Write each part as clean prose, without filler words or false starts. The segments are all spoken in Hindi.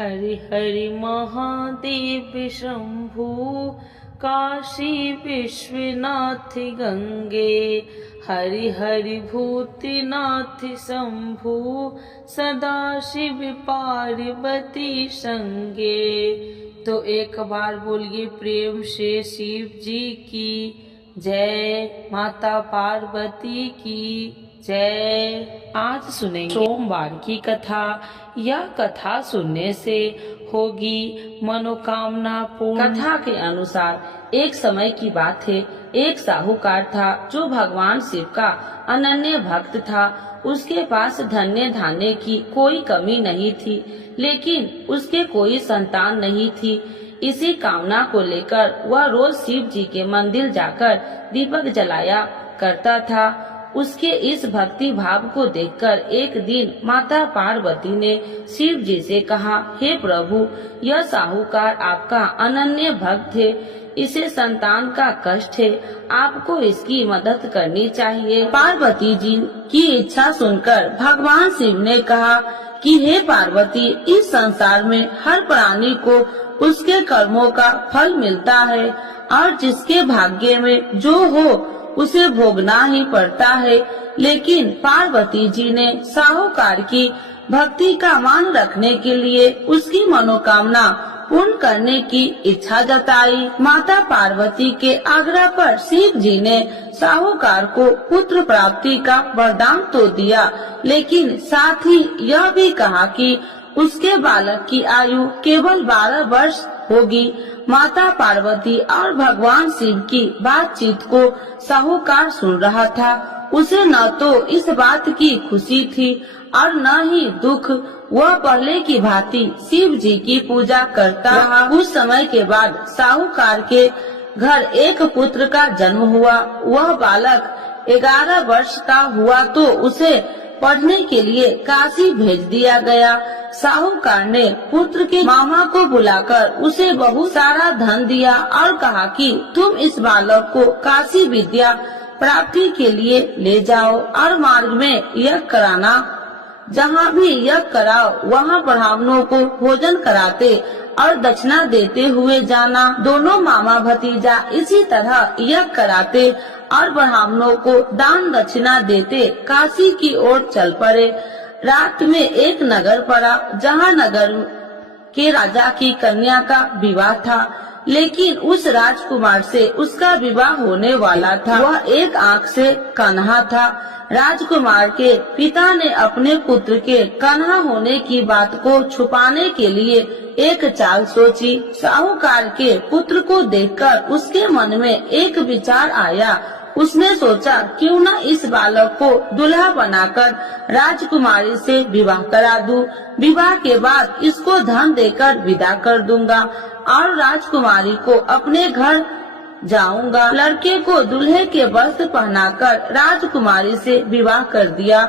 हरि हरि महादेव शंभु काशी विश्वनाथ गंगे, हरि हरि भूतनाथ शंभु सदा शिव पार्वती संगे। तो एक बार बोलिए प्रेम से शिव जी की जय, माता पार्वती की जय। आज सुनेंगे सोमवार की कथा। यह कथा सुनने से होगी मनोकामना पूर्ण। कथा के अनुसार एक समय की बात है, एक साहूकार था जो भगवान शिव का अनन्य भक्त था। उसके पास धन्य धान्य की कोई कमी नहीं थी, लेकिन उसके कोई संतान नहीं थी। इसी कामना को लेकर वह रोज शिव जी के मंदिर जाकर दीपक जलाया करता था। उसके इस भक्ति भाव को देखकर एक दिन माता पार्वती ने शिव जी से कहा, हे प्रभु, यह साहूकार आपका अनन्य भक्त है, इसे संतान का कष्ट है, आपको इसकी मदद करनी चाहिए। पार्वती जी की इच्छा सुनकर भगवान शिव ने कहा कि हे पार्वती, इस संसार में हर प्राणी को उसके कर्मों का फल मिलता है और जिसके भाग्य में जो हो उसे भोगना ही पड़ता है। लेकिन पार्वती जी ने साहूकार की भक्ति का मान रखने के लिए उसकी मनोकामना पूर्ण करने की इच्छा जताई। माता पार्वती के आग्रह पर शिव जी ने साहूकार को पुत्र प्राप्ति का वरदान तो दिया, लेकिन साथ ही यह भी कहा कि उसके बालक की आयु केवल 12 वर्ष होगी। माता पार्वती और भगवान शिव की बातचीत को साहूकार सुन रहा था। उसे न तो इस बात की खुशी थी और न ही दुख। वह पहले की भांति शिव जी की पूजा करता रहा। कुछ समय के बाद साहूकार के घर एक पुत्र का जन्म हुआ। वह बालक 11 वर्ष का हुआ तो उसे पढ़ने के लिए काशी भेज दिया गया। साहूकार ने पुत्र के मामा को बुलाकर उसे बहुत सारा धन दिया और कहा कि तुम इस बालक को काशी विद्या प्राप्ति के लिए ले जाओ और मार्ग में यज्ञ कराना। जहाँ भी यज्ञ कराओ वहाँ ब्राह्मणों को भोजन कराते और दक्षिणा देते हुए जाना। दोनों मामा भतीजा इसी तरह यज्ञ कराते और ब्राह्मणों को दान दक्षिणा देते काशी की ओर चल पड़े। रात में एक नगर पड़ा जहाँ नगर के राजा की कन्या का विवाह था, लेकिन उस राजकुमार से उसका विवाह होने वाला था। वह एक आँख से कन्हा था। राजकुमार के पिता ने अपने पुत्र के कन्हा होने की बात को छुपाने के लिए एक चाल सोची। साहूकार के पुत्र को देखकर उसके मन में एक विचार आया। उसने सोचा, क्यों न इस बालक को दुल्हा बनाकर राजकुमारी से विवाह करा दूं। विवाह के बाद इसको धन देकर विदा कर दूंगा और राजकुमारी को अपने घर जाऊंगा। लड़के को दूल्हे के वस्त्र पहनाकर राजकुमारी से विवाह कर दिया।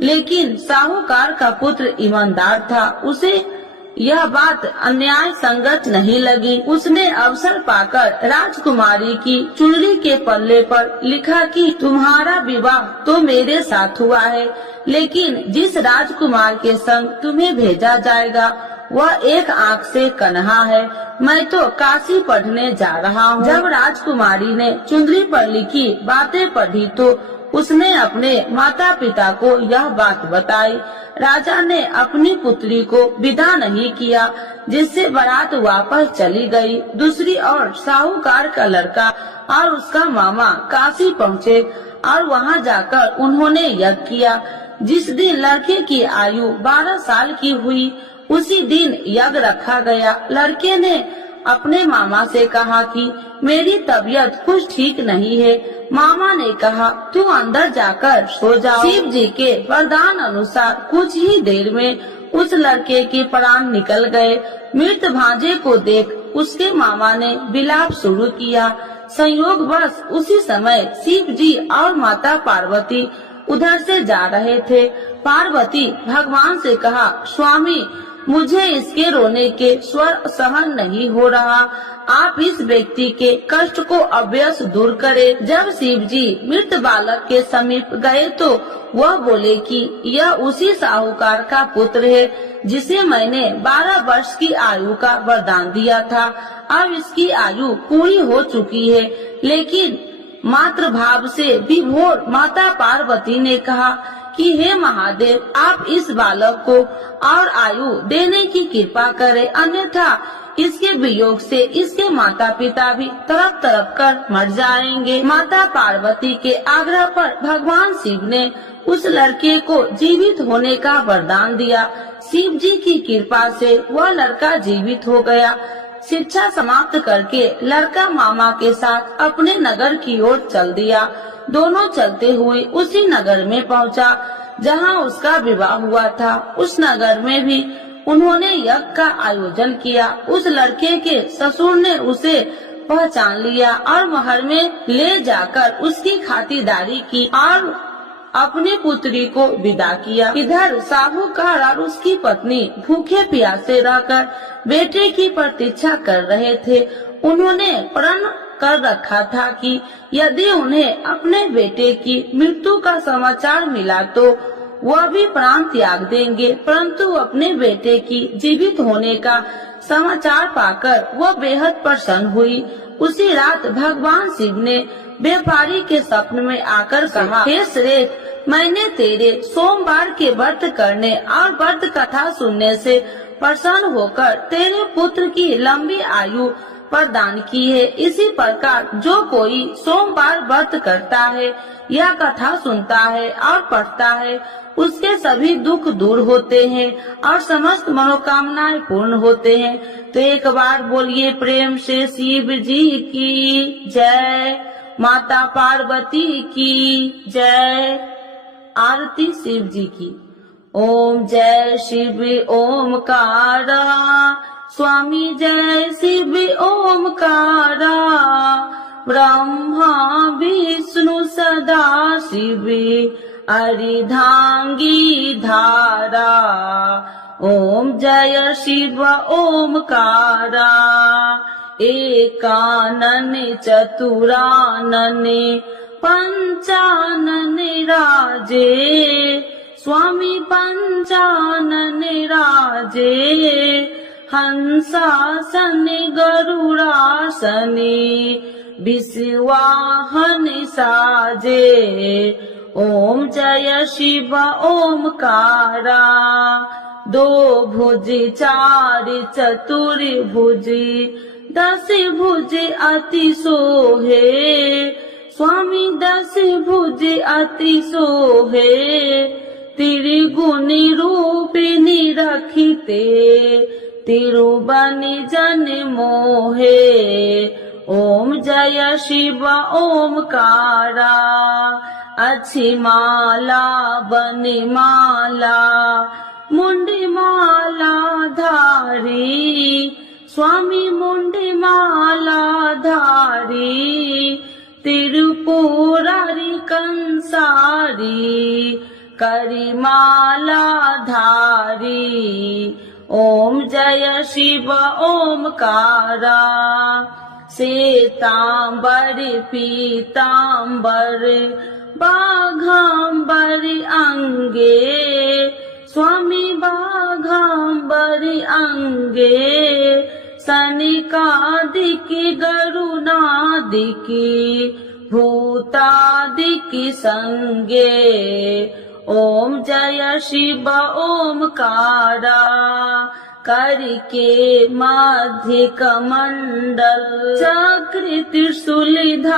लेकिन साहूकार का पुत्र ईमानदार था। उसे यह बात अन्याय संगत नहीं लगी। उसने अवसर पाकर राजकुमारी की चुनरी के पल्ले पर लिखा कि तुम्हारा विवाह तो मेरे साथ हुआ है, लेकिन जिस राजकुमार के संग तुम्हें भेजा जाएगा वह एक आँख से कन्हा है। मैं तो काशी पढ़ने जा रहा हूँ। जब राजकुमारी ने चुनरी पर लिखी बातें पढ़ी तो उसने अपने माता पिता को यह बात बताई। राजा ने अपनी पुत्री को विदा नहीं किया, जिससे बारात वापस चली गई। दूसरी ओर साहूकार का लड़का और उसका मामा काशी पहुँचे और वहाँ जाकर उन्होंने यज्ञ किया। जिस दिन लड़के की आयु 12 साल की हुई उसी दिन यज्ञ रखा गया। लड़के ने अपने मामा से कहा कि मेरी तबीयत कुछ ठीक नहीं है। मामा ने कहा, तू अंदर जाकर सो जाओ। शिव जी के वरदान अनुसार कुछ ही देर में उस लड़के के प्राण निकल गए। मृत भांजे को देख उसके मामा ने विलाप शुरू किया। संयोगवश उसी समय शिव जी और माता पार्वती उधर से जा रहे थे। पार्वती भगवान से कहा, स्वामी, मुझे इसके रोने के स्वर सहन नहीं हो रहा। आप इस व्यक्ति के कष्ट को अवश्य दूर करें। जब शिव जी मृत बालक के समीप गए तो वह बोले कि यह उसी साहूकार का पुत्र है जिसे मैंने 12 वर्ष की आयु का वरदान दिया था। अब इसकी आयु पूरी हो चुकी है। लेकिन मातृभाव से विभोर माता पार्वती ने कहा कि हे महादेव, आप इस बालक को और आयु देने की कृपा करें, अन्यथा इसके वियोग से इसके माता पिता भी तड़प तड़प कर मर जाएंगे। माता पार्वती के आग्रह पर भगवान शिव ने उस लड़के को जीवित होने का वरदान दिया। शिव जी की कृपा से वह लड़का जीवित हो गया। शिक्षा समाप्त करके लड़का मामा के साथ अपने नगर की ओर चल दिया। दोनों चलते हुए उसी नगर में पहुंचा जहां उसका विवाह हुआ था। उस नगर में भी उन्होंने यज्ञ का आयोजन किया। उस लड़के के ससुर ने उसे पहचान लिया और महल में ले जाकर उसकी खातिरदारी की और अपनी पुत्री को विदा किया। इधर साहूकार और उसकी पत्नी भूखे प्यासे रहकर बेटे की प्रतीक्षा कर रहे थे। उन्होंने प्रण कर रखा था कि यदि उन्हें अपने बेटे की मृत्यु का समाचार मिला तो वह भी प्राण त्याग देंगे, परंतु अपने बेटे की जीवित होने का समाचार पाकर वह बेहद प्रसन्न हुई। उसी रात भगवान शिव ने व्यापारी के स्वप्न में आकर कहा, हे श्रेष्ठ, मैंने तेरे सोमवार के व्रत करने और व्रत कथा सुनने से प्रसन्न होकर तेरे पुत्र की लंबी आयु प्रदान की है। इसी प्रकार जो कोई सोमवार व्रत करता है या कथा सुनता है और पढ़ता है, उसके सभी दुख दूर होते हैं और समस्त मनोकामनाएं पूर्ण होते हैं। तो एक बार बोलिए प्रेम से शिव जी की जय, माता पार्वती की जय। आरती शिव जी की। ओम जय शिव ओमकारा, स्वामी जय शिव ओमकारा, ब्रह्मा विष्णु सदा शिव अर्धांगी धारा। ओम जय शिव ओमकारा, एकानन चतुरानन पंचानन राजे, स्वामी पंचानन राजे, हंसासन गरुड़ासन विश्वाहन साजे। ओम जय शिव ओमकारा, दो भुज चार चतुर्भुज, 10 भुज अति सोहे, स्वामी 10 भुज अति सोहे, त्रिगुणी रूपिणी रखिते, तिरुबनि जन मोहे। ओम जय शिव ओमकारा, अच्छी माला बनि माला, मुंडी माला धारी, स्वामी मुंडी माला धारी, तिरुपुरारी कंसारी, करी माला धारी। ओम जय शिव ओमकारा, श्वेतांबर पीतांबर बाघांबर अंगे, स्वामी बाघांबर अंगे, सनिकादिकी गरुणादिकी भूतादिकी संगे। ओम जय शिव ओमकारा, करके मध्य कमंडल चक्र त्रिशूलधारी,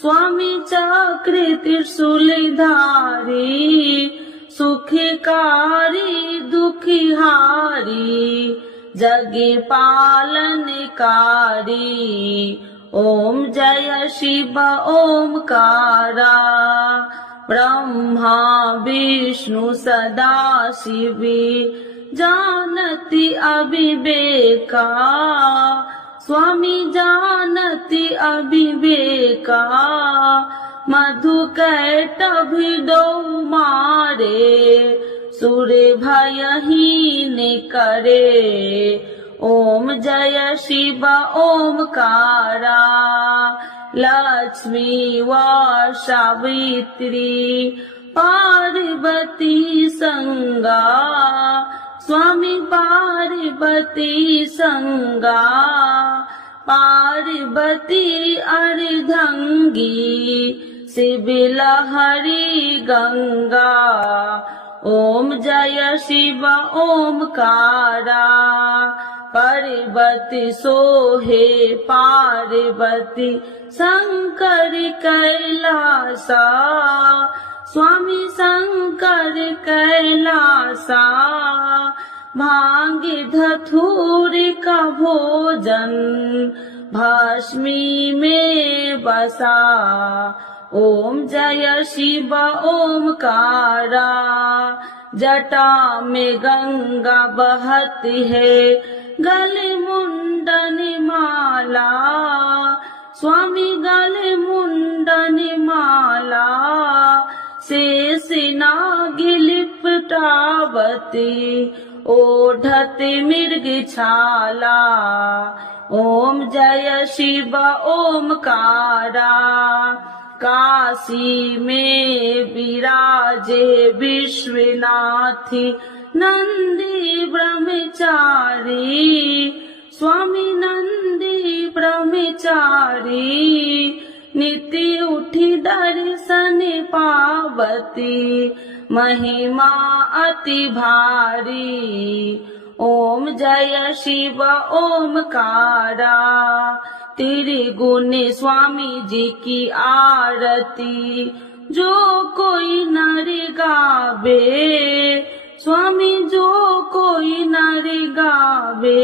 स्वामी चक्र त्रिशूलधारी, सुखकारी दुखिहारी, जग पालनकारी। ओम जय शिव ओमकारा, ब्रह्मा विष्णु सदा शिव जानति अविवेका, स्वामी जानति अविवेका, मधु कैटभ दो मारे, सुर भयहीन करे। ओम जय शिव ओमकारा, लक्ष्मी व सावित्री पार्वती संगा, स्वामी पार्वती संगा, पार्वती अर्धंगी, शिव लहरी गंगा। ओम जय शिव ओमकारा, पार्वती सोहे पार्वती शंकर कैलासा, स्वामी शंकर कैलासा। भांग धतूर का भोजन भस्मी में बसा। ओम जय शिव ओमकारा, जटा में गंगा बहती है, गले मुंडन माला, स्वामी गले मुंडन माला। शेष नाग लिपटावती, ओढ़त मृग छाला। ओम जय शिव ओमकारा, काशी में विराजे विश्वनाथ नंदी ब्रह्मचारी, स्वामी नंदी ब्रह्मचारी। नित्य उठी दर्शन पावती, महिमा अति भारी। ओम जय शिव ओमकारा, त्रिगुण स्वामी जी की आरती जो कोई नर गावे, स्वामी जो कोई नर गावे।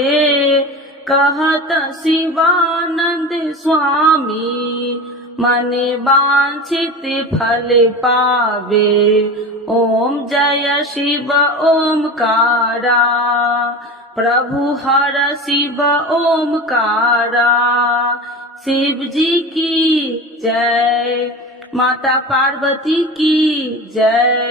कहत शिवानंद स्वामी, मन वांछित फल पावे। ओम जय शिव ओमकारा, प्रभु हर शिव ओमकारा। शिव जी की जय, माता पार्वती की जय।